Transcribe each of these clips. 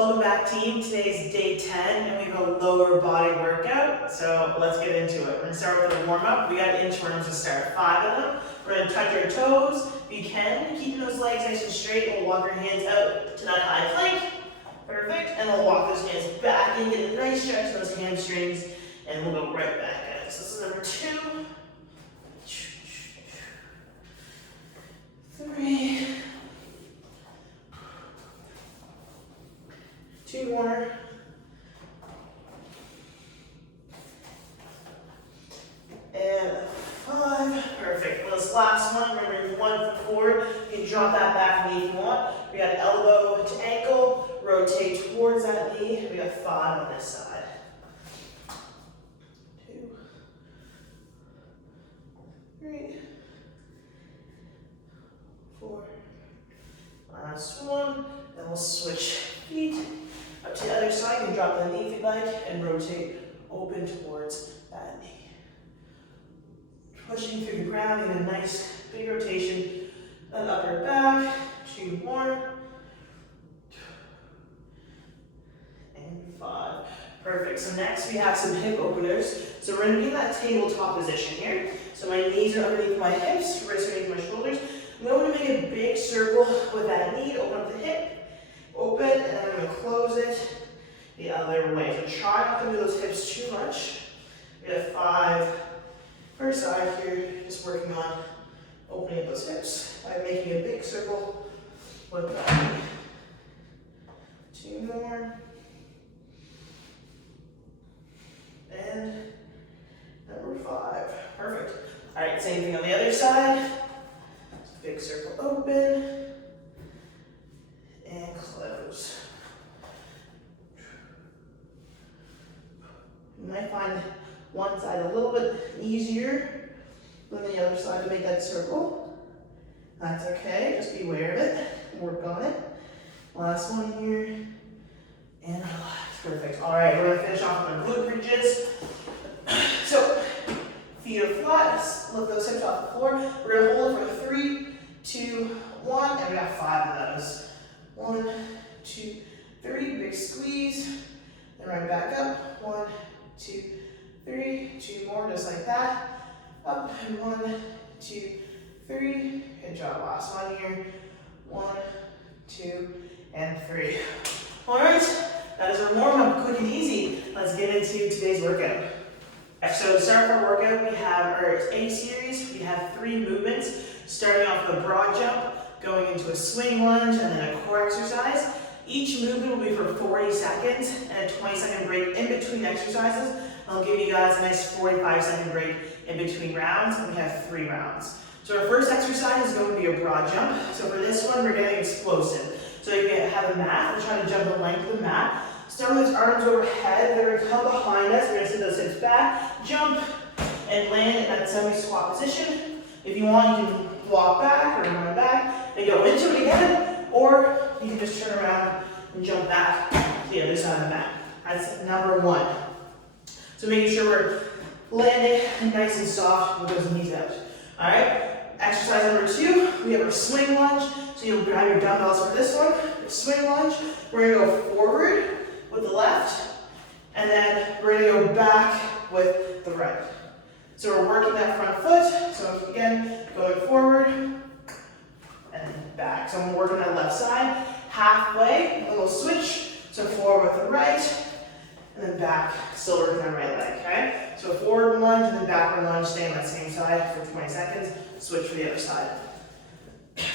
Welcome back, team. Today's day 10 and we have a lower body workout. So let's get into it. We're going to start with a warm up. We got inchworms to start, 5 of them. We're going to touch our toes. If you can, keeping those legs nice and straight. We'll walk our hands out to that high plank. Perfect. And we'll walk those hands back and get a nice stretch of those hamstrings. And we'll go right back at it. So this is number 2. 3. 2 more. And 5. Perfect. This last one, remember 1 foot forward. You can drop that back knee if you want. We got elbow to ankle. Rotate towards that knee. We got 5 on this side. 2. 3. 4. Last one. Then we'll switch feet. Up to the other side, you can drop the knee if you'd like and rotate open towards that knee. Pushing through the ground in a nice big rotation. Then upper back, 2 more. And 5. Perfect. So next we have some hip openers. So we're going to be in that tabletop position here. So my knees are underneath my hips, wrists are underneath my shoulders. I'm going to make a big circle with that knee to open up the hip. Open, and then I'm going to close it the other way. So try not to move those hips too much. We have 5 per side here, just working on opening up those hips by making a big circle with that knee. 2 more. And number 5. Perfect. All right, same thing on the other side. Big circle open. And close. You might find one side a little bit easier than the other side to make that circle. That's okay, just be aware of it, work on it. Last one here, and relax, perfect. All right, we're gonna finish off with our glute bridges. So, feet are flat, lift those hips off the floor. We're gonna hold it for 3, 2, 1, and we got 5 of those. 1, 2, 3, big squeeze, then right back up, 1, 2, 3, 2 more, just like that, up, and 1, 2, 3, good job, last one here, 1, 2, and 3. All right, that is our warm-up, quick and easy. Let's get into today's workout. So to start our workout, we have our A series, we have 3 movements, starting off with a broad jump, going into a swing lunge, and then a core exercise. Each movement will be for 40 seconds and a 20-second break in between exercises. I'll give you guys a nice 45-second break in between rounds, and we have 3 rounds. So our first exercise is going to be a broad jump. So for this one, we're getting explosive. So you can have a mat, we're trying to jump the length of the mat. Start with those arms overhead, they're going to come behind us, we're going to sit those hips back, jump, and land in that semi-squat position. If you want, you can walk back or run back and go into it again, or you can just turn around and jump back to the other side of the mat. That's number 1. So making sure we're landing nice and soft with those knees out. All right, exercise number 2, we have our swing lunge. So you'll grab your dumbbells for this one, swing lunge. We're gonna go forward with the left, and then we're gonna go back with the right. So we're working that front foot. So again, going forward and back. So I'm working that left side. Halfway, a little switch. So forward with the right, and then back, still working that right leg, okay? So forward lunge and then backward lunge, stay on that same side for 20 seconds. Switch for the other side.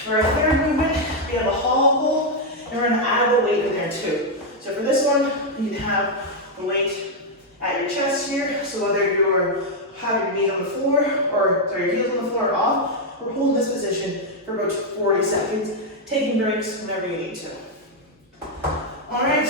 For our third movement, we have a hollow hold, and we're gonna add the weight in there too. So for this one, you can have the weight at your chest here. So whether you're have your knees on the floor, or sorry, your heels on the floor or off, or hold this position for about 40 seconds, taking breaks whenever you need to. All right,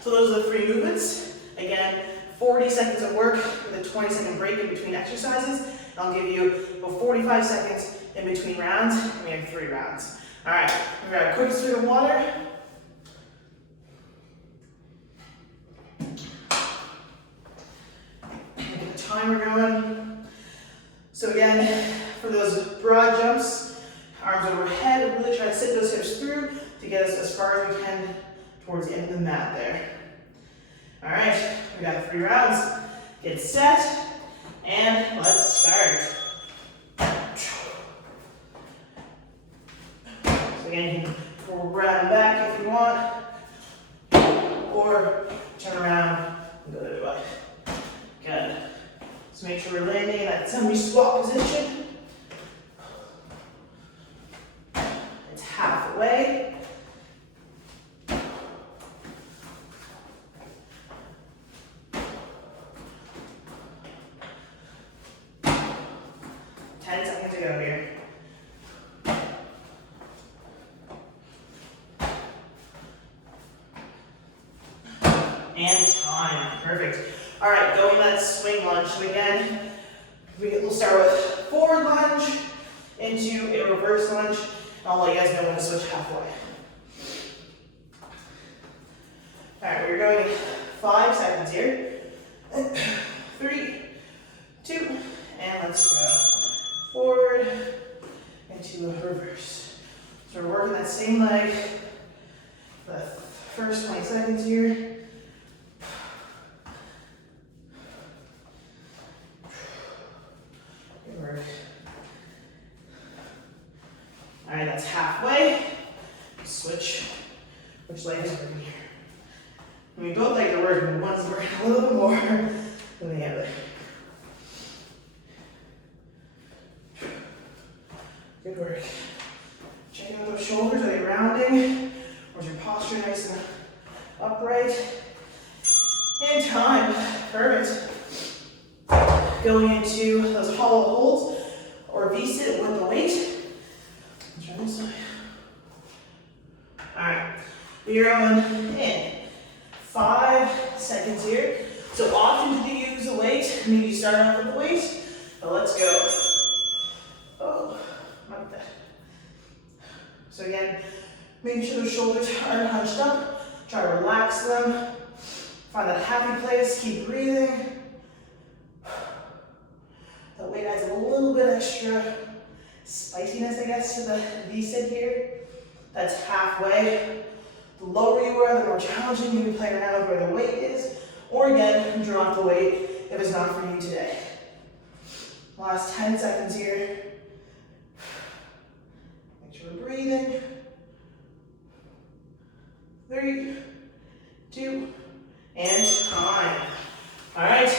so those are the 3 movements. Again, 40 seconds of work with a 20-second break in between exercises. I'll give you about 45 seconds in between rounds, and we have 3 rounds. All right, we're gonna grab a quick swig of water. Timer going. So again, for those broad jumps, arms overhead, really try to sit those hips through to get us as far as we can towards the end of the mat there. All right, we got 3 rounds. Get set, and let's start. So again, you can round back if you want, or turn around and go the other way. Good. So make sure we're landing in that semi-squat position. It's halfway. And time. Perfect. All right, going that swing lunge. So again, we'll start with forward lunge into a reverse lunge. I'll let you guys know when to switch halfway. All right, we're going 5 seconds here. 3, 2, and let's go. Forward into a reverse. So we're working that same leg for the first 20 seconds here. All right, that's halfway. Switch. Which leg is working here? I mean, both legs are working, but one's working a little bit more than the other. Good work. Checking out those shoulders. Are they rounding? Or is your posture nice and upright? And time. Perfect. Going into those hollow holds or V-sit with the weight. Let's try this way. All right, we're going in 5 seconds here. So option to use the weight. Maybe start off with the weight, but let's go. Oh, like that. So again, making sure those shoulders aren't hunched up. Try to relax them. Find that happy place. Keep breathing. The weight adds a little bit extra spiciness, I guess, to the V-sit here. That's halfway. The lower you are, the more challenging you can play around with where the weight is. Or again, drop the weight if it's not for you today. Last 10 seconds here. Make sure we're breathing. 3, 2, and time. All right,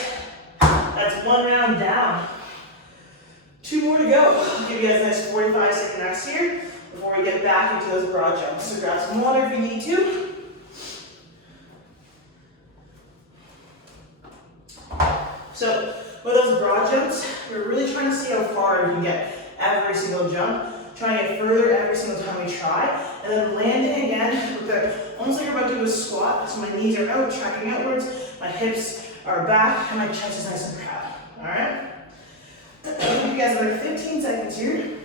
that's 1 round down. 2 more to go. I'll give you guys a nice 45-second rest here before we get back into those broad jumps. So grab some water if you need to. So with those broad jumps, we're really trying to see how far we can get every single jump. Trying to get further every single time we try. And then landing again with the, almost like you're about to do a squat. So my knees are out, tracking outwards. My hips are back, and my chest is nice and proud. All right? I'll give you guys another 15 seconds here.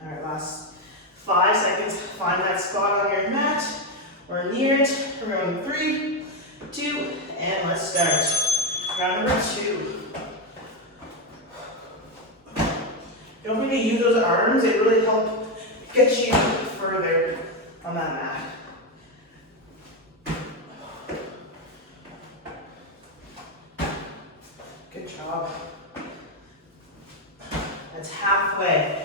All right, last 5 seconds. Find that spot on your mat or near it. We're going 3, 2, and let's start. Round number 2. Don't forget to use those arms. They really help get you further on that mat. Good job. That's halfway.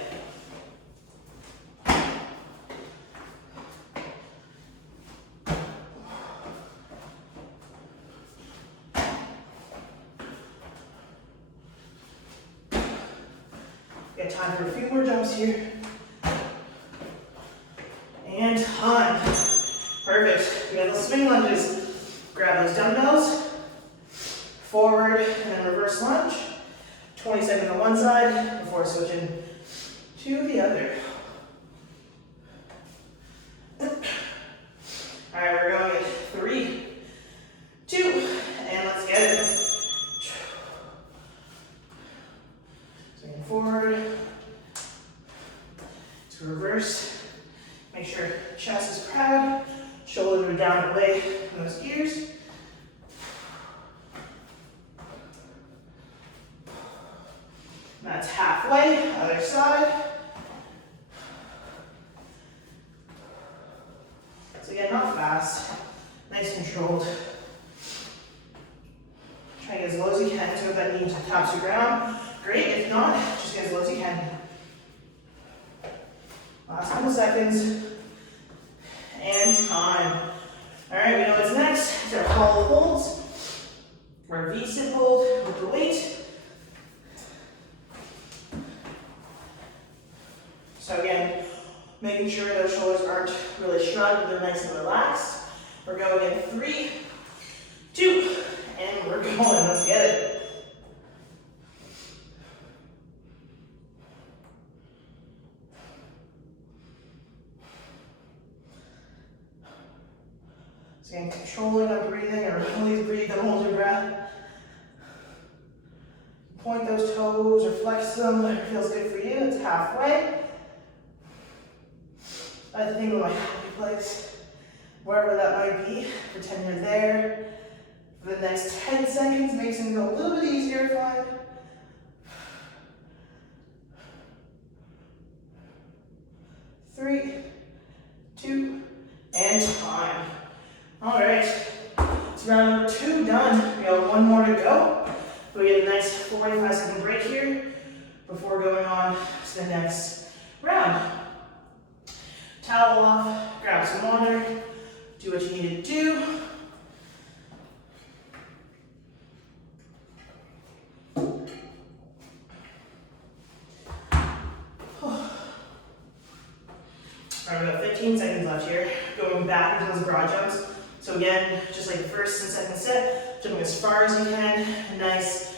Got time for a few more jumps here. And time. Perfect. We got those swing lunges. Grab those dumbbells. Forward and then reverse lunge. 20 seconds on one side before switching to the other. All right, we're going at 3, 2, and let's get it. Swing forward to reverse. Make sure chest is proud, shoulders are down away from those ears. That's halfway, other side. So again, not fast, nice controlled. Try to get as low as you can so if that knee taps the ground. Great, if not, just get as low as you can. Last couple seconds. And time. All right, we know what's next. It's our hollow holds. Our V-sit hold with the weight. So again, making sure those shoulders aren't really shrugged, they're nice and relaxed. We're going in 3, 2, and we're going. Let's get it. So again, controlling the breathing, or always breathe and hold your breath. Point those toes or flex them if it feels good for you. It's halfway. I think of my happy place, wherever that might be. Pretend you're there. For the next 10 seconds, makes it go a little bit easier to find. Three, 2, and time. All right, so round number 2 done. We have 1 more to go. We get a nice 45-second break here before going on to the next round. Towel off, grab some water, do what you need to do. All right, we got 15 seconds left here. Going back into those broad jumps. So again, just like the first and second set, jumping as far as you can. A nice,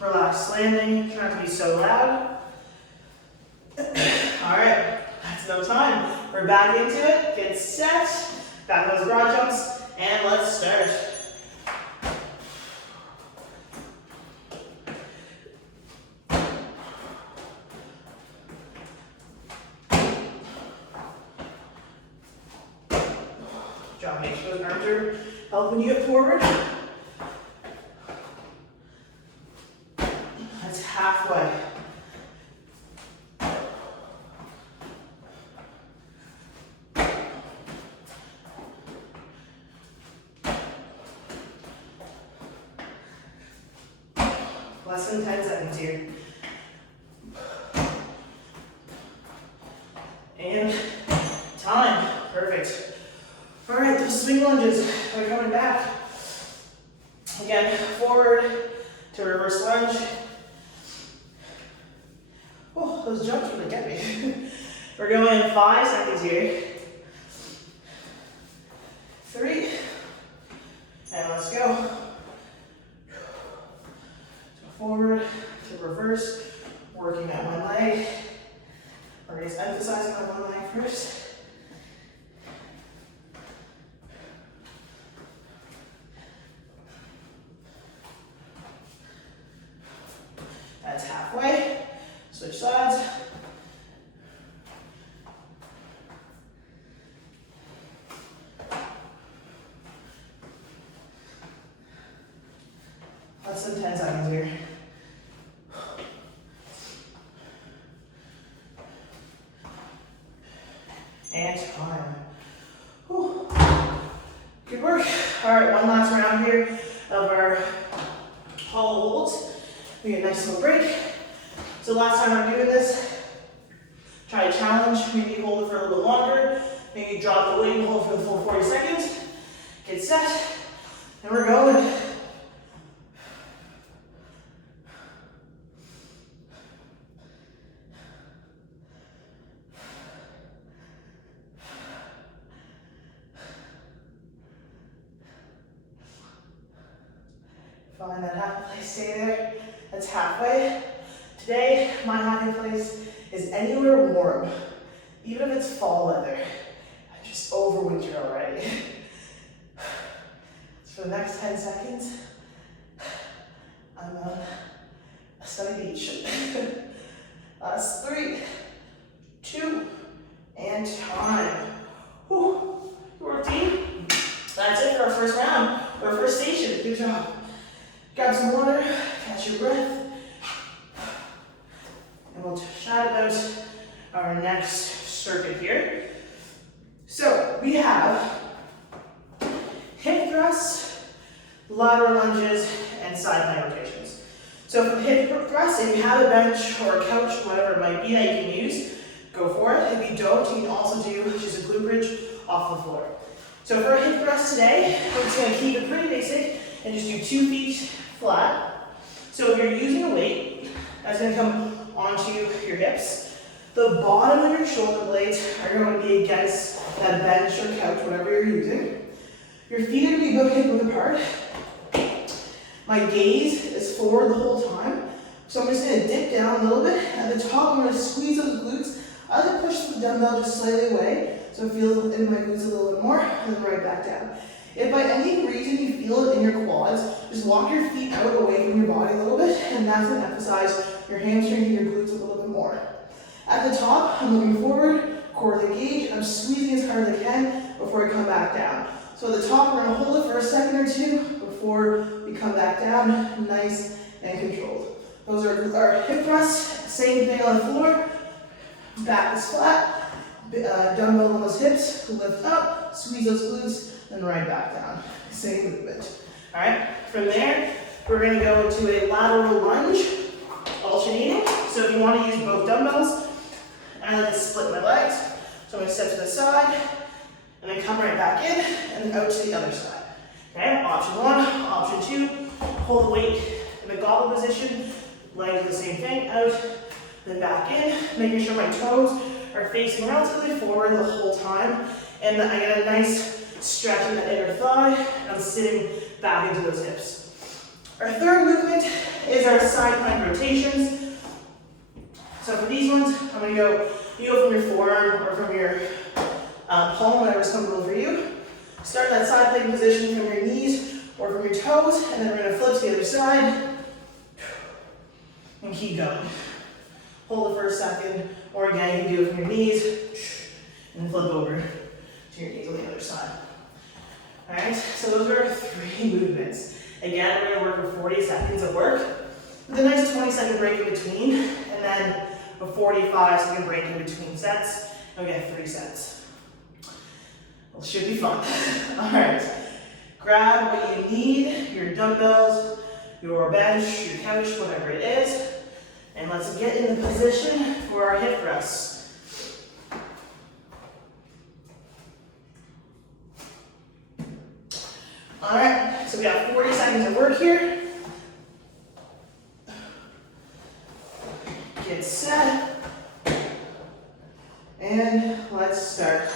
relaxed landing. Try not to be so loud. All right, that's no time. We're back into it. Get set. Back on those broad jumps, and let's start. Make sure those arms are helping you get forward. That's halfway. Less than 10 seconds here. And time. Perfect. All right, those swing lunges are coming back. Again, forward to reverse lunge. Oh, those jumps really get me. We're going in 5 seconds here. 3, and let's go. So forward to reverse, working at one leg. We're just emphasizing that one leg first. That's halfway. Switch sides. Less than 10 seconds here. And time. Whew. Good work. All right, one last round here of our hollow holds. We get a nice little break. So last time I'm doing this, try a challenge. Maybe hold it for a little bit longer. Maybe drop the weight and hold for the full 40 seconds. Get set, and we're going. Find that happy place, stay there. That's halfway. Today, my happy place is anywhere warm, even if it's fall weather. I'm just over winter already. So for the next 10 seconds, I'm on a sunny beach. Last 3, 2, and time. Whew. Good work, team. That's it for our first round, our first station. Good job. Grab some water, catch your breath. our next circuit here. So we have hip thrusts, lateral lunges, and side plank rotations. So for hip thrusts, if you have a bench or a couch, whatever it might be that you can use, go for it. If you don't, you can also do just a glute bridge off the floor. So for a hip thrust today, we're just going to keep it pretty basic and just do 2 feet flat. So if you're using a weight, that's going to come onto your hips. The bottom of your shoulder blades are going to be against that bench or couch, whatever you're using. Your feet are going to be both hip width apart. My gaze is forward the whole time. So I'm just going to dip down a little bit. At the top, I'm going to squeeze those glutes. I like to push the dumbbell just slightly away, so it feels in my glutes a little bit more, and then right back down. If by any reason you feel it in your quads, just walk your feet out away from your body a little bit, and that's going to emphasize your hamstrings and your glutes a little bit more. At the top, I'm looking forward, core engaged, I'm squeezing as hard as I can before I come back down. So at the top, we're going to hold it for a second or two before we come back down, nice and controlled. Those are our hip thrusts, same thing on the floor. Back is flat, dumbbell on those hips, lift up, squeeze those glutes, then right back down. Same movement. All right, from there, we're going to go into a lateral lunge, alternating. So if you want to use both dumbbells, I like to split my legs. So I'm going to step to the side, and then come right back in, and then out to the other side. Okay, option 1, option 2, hold the weight in the goblet position, legs do the same thing, out, then back in, making sure my toes are facing relatively forward the whole time, and I get a nice stretch in the inner thigh, and I'm sitting back into those hips. Our third movement is our side plank rotations. So for these ones, I'm going to go, you go from your forearm or from your palm, whatever's comfortable for you. Start that side plank position from your knees or from your toes, and then we're going to flip to the other side, and keep going. Hold it for a second, or again, you can do it from your knees, and flip over to your knees on the other side. All right, so those are 3 movements. Again, we're going to work for 40 seconds of work, with a nice 20-second break in between, and then a 45-second break in between sets, and we get 3 sets. Well, it should be fun. All right, grab what you need, your dumbbells, your bench, your couch, whatever it is. And let's get in the position for our hip thrusts. All right, so we got 40 seconds of work here. Get set. And let's start.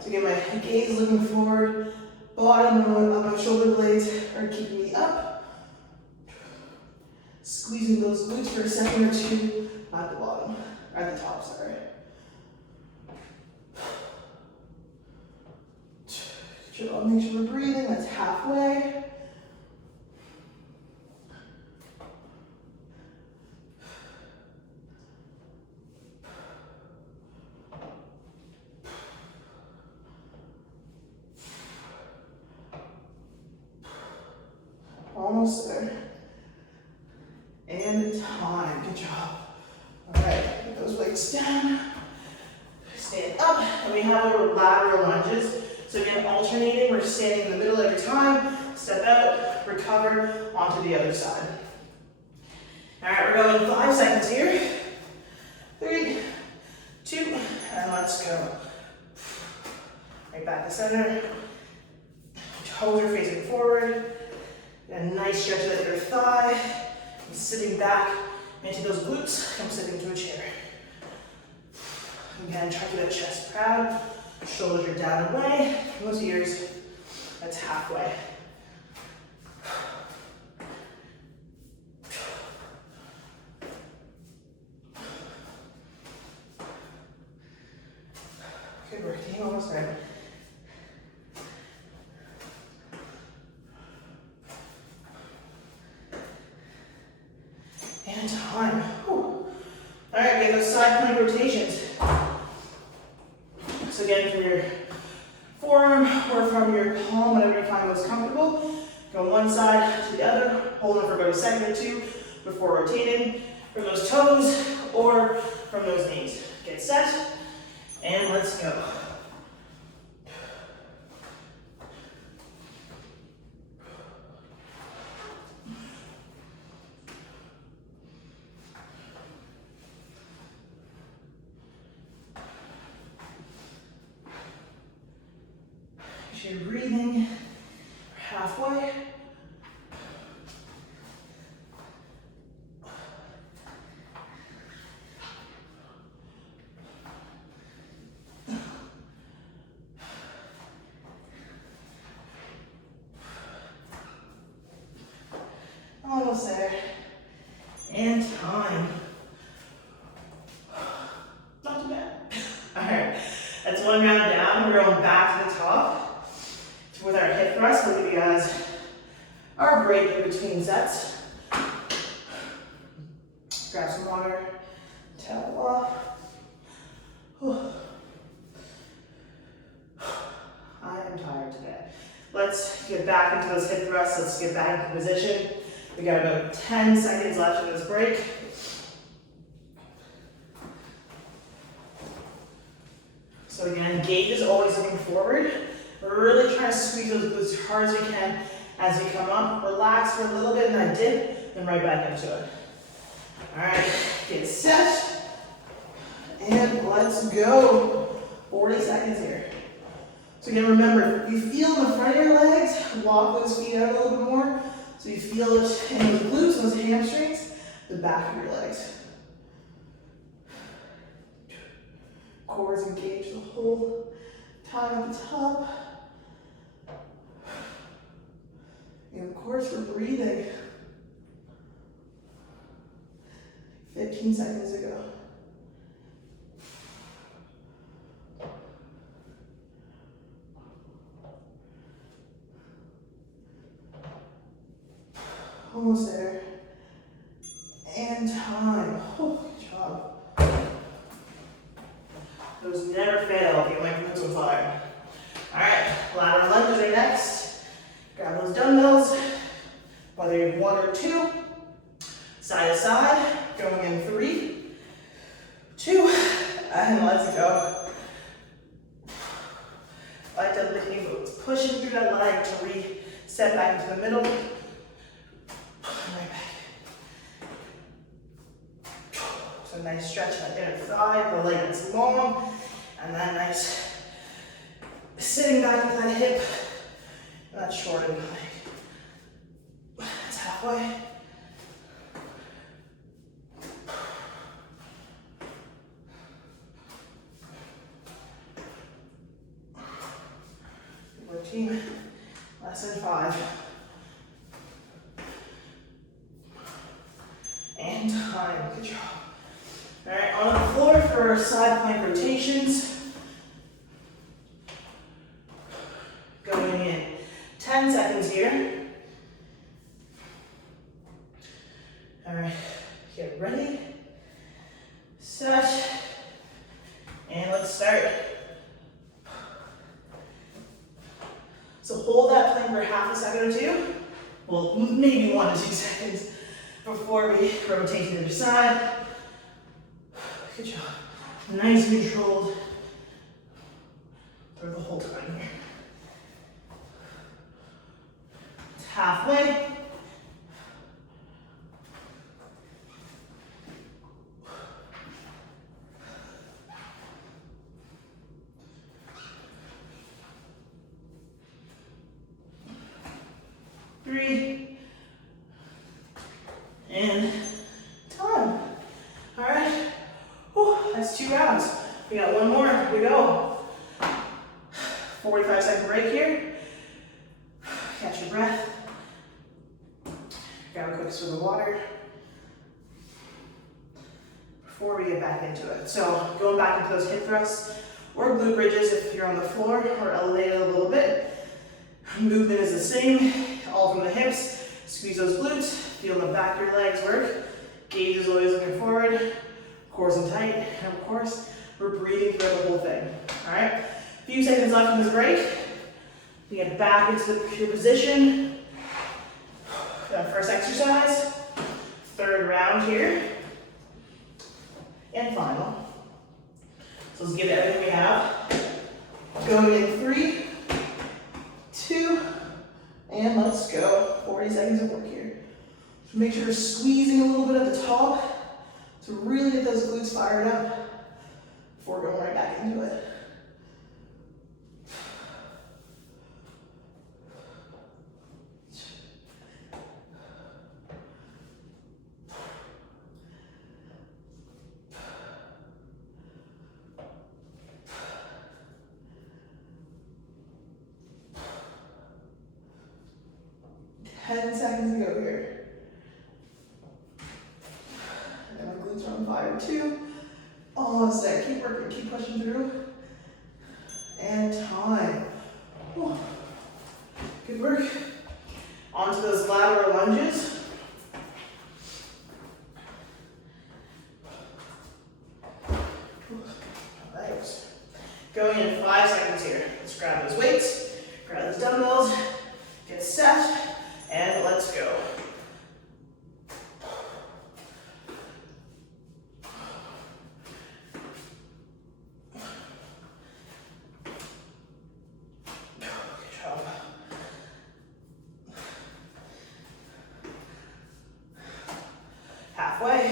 So again, my gaze looking forward, bottom of my shoulder blades are keeping me up. Squeezing those glutes for a second or two at the bottom, or at the top, sorry. Make sure we're breathing, that's halfway. Almost there. And time, good job. All right, put those legs down. Stand up, and we have our lateral lunges. So again, alternating, we're standing in the middle every time, step out, recover, onto the other side. All right, we're going 5 seconds here. 3, 2, and let's go. Right back to center. Toes are facing forward. Get a nice stretch of the inner thigh. I'm sitting back into those glutes. I'm sitting into a chair. Again, try to keep that chest proud. Shoulders are down and away. Those ears, that's halfway. Good work, team. Almost there. And time. Whew. All right, we have those side plank rotations. So again, from your forearm or from your palm, whatever you find most comfortable, go one side to the other, hold it for about a second or two before rotating. from those toes or from those knees. Get set, and let's go. As you're breathing halfway. Almost there. And time. Not too bad. Alright, that's one round down. We're going back to the top with our hip thrust. We'll give you guys our break in between sets. Grab some water, towel off. I am tired today. Let's get back into those hip thrusts. Let's get back into position. We got about 10 seconds left in this break. So again, gaze is always looking forward. We're really trying to squeeze those glutes as hard as we can as we come up. Relax for a little bit in that dip, then right back into it. All right, get set, and let's go. 40 seconds here. So again, remember, if you feel in the front of your legs, walk those feet out a little bit more. So you feel it in those glutes, those hamstrings, the back of your legs. Core is engaged the whole time at the top. And of course, we're breathing. 15 seconds to go. Almost there. And time. Oh, good job. Those never fail. Get my glutes on fire. All right, lateral lunges are next. Grab those dumbbells, whether you have one or two. Side to side, going in 3, 2, and let's go. Light deadlifting moves. Pushing through that leg to reset back into the middle. Right back. So nice stretch that inner thigh, the leg is long, and then nice sitting back with that hip, and that shortened leg. That's halfway. Team, less than 5. And time, good job. All right, on the floor for our side plank rotations. Going in 10 seconds here. All right, get ready, set, and let's start. So hold that plank for half a second or two, well, maybe 1 to 2 seconds before we rotate to the other side. Good job. Nice and controlled through the whole time here. It's halfway. And time. All right. Whew, that's 2 rounds. We got 1 more. Here we go. 45-second break here. Catch your breath. Grab a quick swig of water before we get back into it. So going back into those hip thrusts or glute bridges if you're on the floor, or elevated a little bit. Movement is the same, all from the hips. Squeeze those glutes, feel the back of your legs work. Gaze is always looking forward, core's in tight, and of course, we're breathing throughout the whole thing. All right, a few seconds left in this break. We get back into the pure position. That first exercise, 3rd round here. and final. So let's give it everything we have. Going in 3, 2, and let's go. 40 seconds of work here. So make sure you're squeezing a little bit at the top to really get those glutes fired up before going right back into it. Ten seconds to go here. And my glutes are on fire too. Almost there. Keep working, keep pushing through. And time. Whew. Good work. Onto those lateral lunges. Nice. Going in 5 seconds here. Let's grab those weights, grab those dumbbells, get set, and let's go. Good job. Halfway.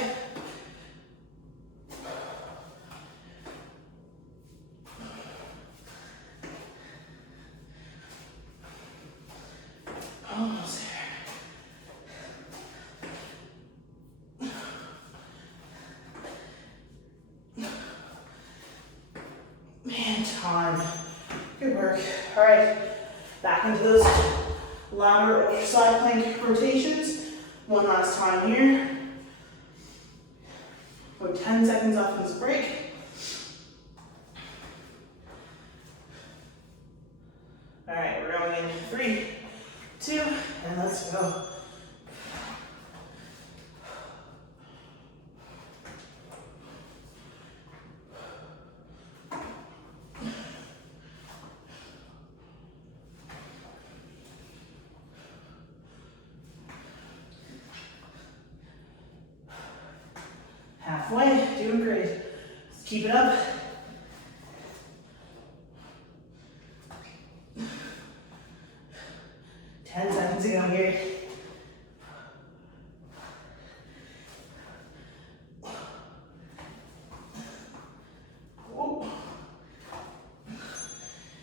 Almost there. Man, time. Good work. All right, back into those lateral or side plank rotations. One last time here. Go 10 seconds off in this break. All right, we're going in 3, 2, and let's go. Halfway, doing great. Let's keep it up. Ten seconds to go here. Whoa.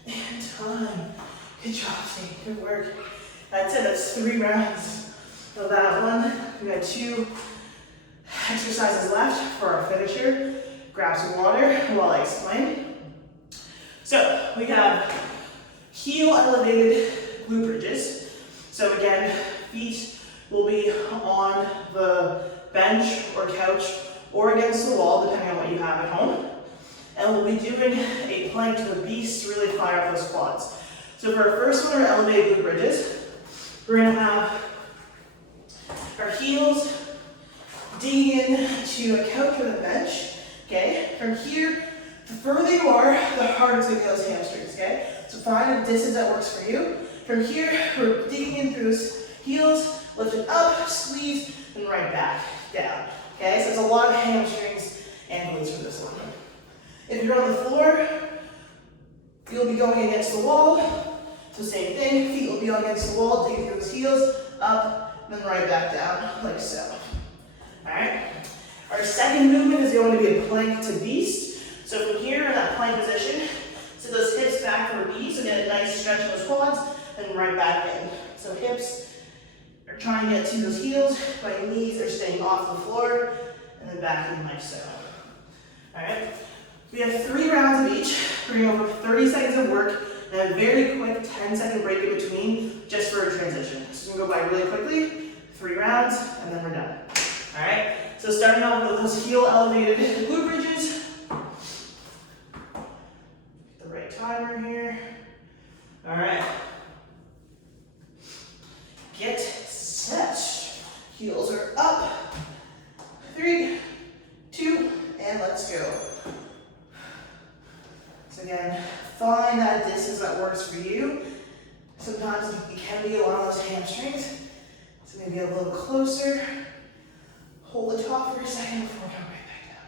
And time. Good job, Steve. Good work. That's it. That's 3 rounds of that one. We got 2 exercises left for our finisher. Grab some water while I explain. So we have heel elevated glute bridges. So again, feet will be on the bench or couch or against the wall, depending on what you have at home. And we'll be doing a plank to the beast to really fire up those quads. So for our first one, our elevated glute bridges, we're gonna have our heels digging into a couch or a bench, okay? From here, the further you are, the harder it's gonna be those hamstrings, okay? So find a distance that works for you. From here, we're digging in through those heels, lift it up, squeeze, and right back down, okay? So it's a lot of hamstrings and glutes for this one. If you're on the floor, you'll be going against the wall. So same thing, feet will be against the wall, digging through those heels, up, and then right back down, like so. All right, our second movement is going to be a plank to beast. So from here in that plank position, sit those hips back for a beast, so get a nice stretch in those quads, and right back in. So hips are trying to get to those heels, my knees are staying off the floor, and then back in like so. All right, we have 3 rounds of each. We're going to go for 30 seconds of work, and a very quick 10-second break in between, just for a transition. So we're going to go by really quickly, 3 rounds, and then we're done. All right, so starting off with those heel elevated glute bridges. The right timer here. All right. Get set. Heels are up. 3, 2, and let's go. So again, find that distance that works for you. Sometimes it can be a lot of those hamstrings. So maybe a little closer. Hold the top for a second before we come right back down.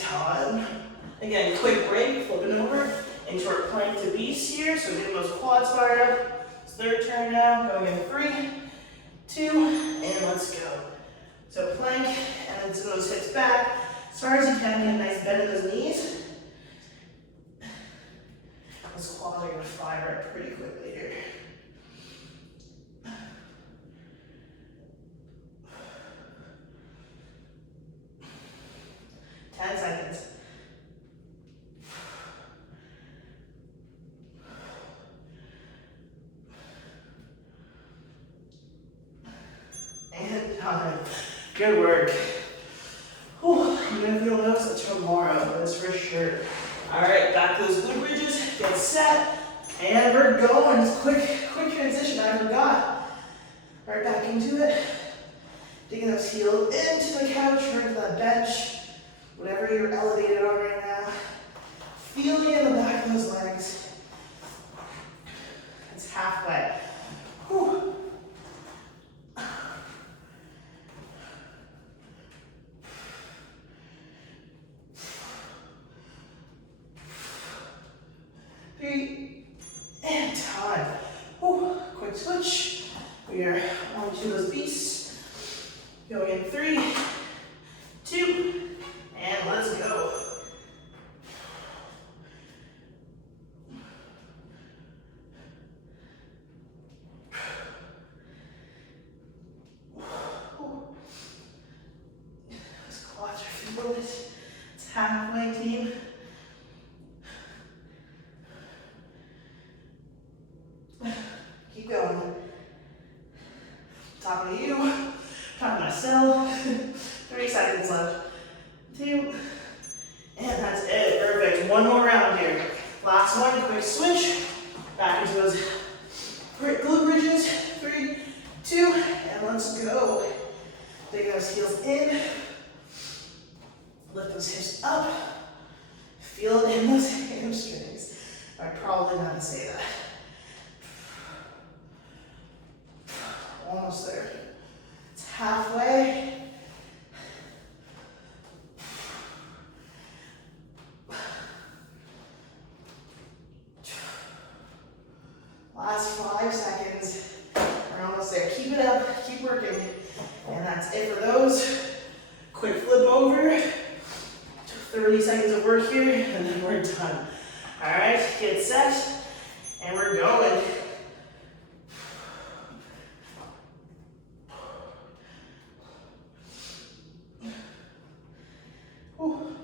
time. Again, quick break, flipping over into our plank to beast here. So getting those quads fired up. It's third turn now, going in 3, 2, and let's go. So plank, and then send those hips back. As far as you can, get a nice bend in those knees. Those quads are gonna fire up pretty quickly here. 10 seconds. And time. Good work. Whew, I'm gonna feel those tomorrow, that's for sure. All right, back to those glute bridges, get set, and we're going. Just quick transition, I forgot. Right back into it. Digging those heels into the couch or into that bench. Whatever you're elevated on right now. Feeling in the back of those legs. It's halfway. Whew. Three, and time. Whew. Quick switch. We are onto those beasts. Going in 3, 2, and let's go. Those quads are feeling it. It's halfway, team. Keep going. Talking to you, talking to myself. 3 seconds left. 2, and that's it. Perfect. One more round here. Last one, quick switch. Back into those glute bridges. 3, 2, and let's go. Dig those heels in. Lift those hips up. Feel it in those hamstrings. I'm probably not to say that. Almost there. It's halfway. Last 5 seconds. We're almost there. Keep it up, keep working. And that's it for those. Quick flip over. 30 seconds of work here, and then we're done. All right, get set, and we're going. Whew.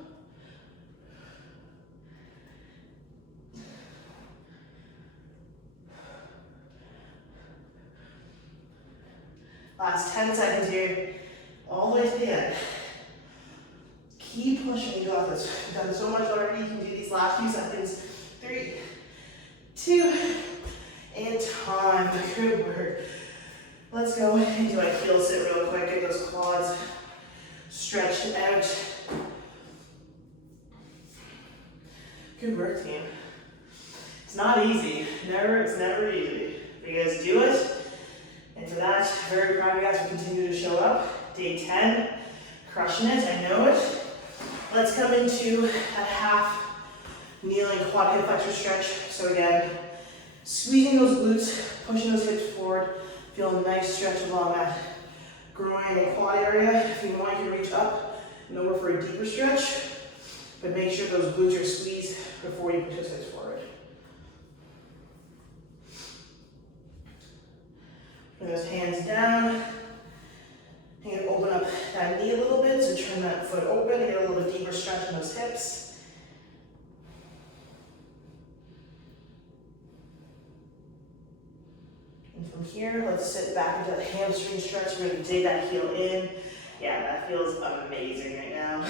Last 10 seconds here, all the way to the end. Keep pushing, you got this. You've done so much already, you can do these last few seconds. 3, 2, and time. Good work. Let's go into a heel sit real quick, get those quads stretched out. Good work, team. It's not easy. It's never easy. But you guys do it. And for that, very proud of you guys for continuing to show up. Day 10, crushing it, I know it. Let's come into a half kneeling quad hip flexor stretch. So again, squeezing those glutes, pushing those hips forward, feel a nice stretch along that groin and quad area. If you want, you can reach up and over for a deeper stretch, but make sure those glutes are squeezed before you push those hips forward. Bring those hands down. You can open up that knee a little bit, so turn that foot open and get a little bit deeper stretch in those hips. And from here, let's sit back into the hamstring stretch. We're going to dig that heel in. Yeah, that feels amazing right now.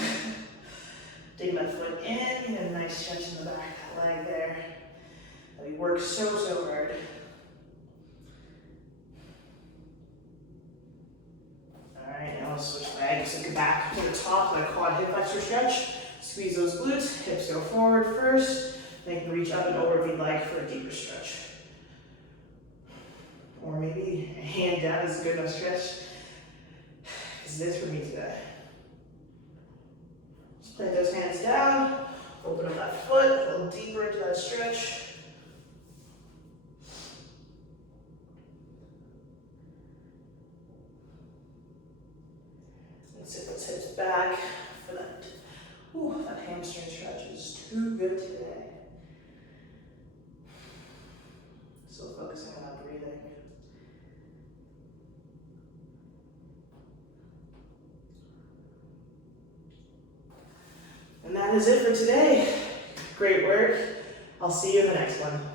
Dig that foot in, get a nice stretch in the back of that leg there. We work so hard. Alright, now let's switch legs. So get back to the top of that quad hip flexor stretch. Squeeze those glutes, hips go forward first. Then you can reach up and over if you'd like for a deeper stretch. Or maybe a hand down is a good enough stretch. Because it is for me today. Just Plant those hands down, open up that foot, a little deeper into that stretch. And sit those hips back for that. Ooh, that hamstring stretch is too good today. Still focusing on that breathing. And that is it for today. Great work. I'll see you in the next one.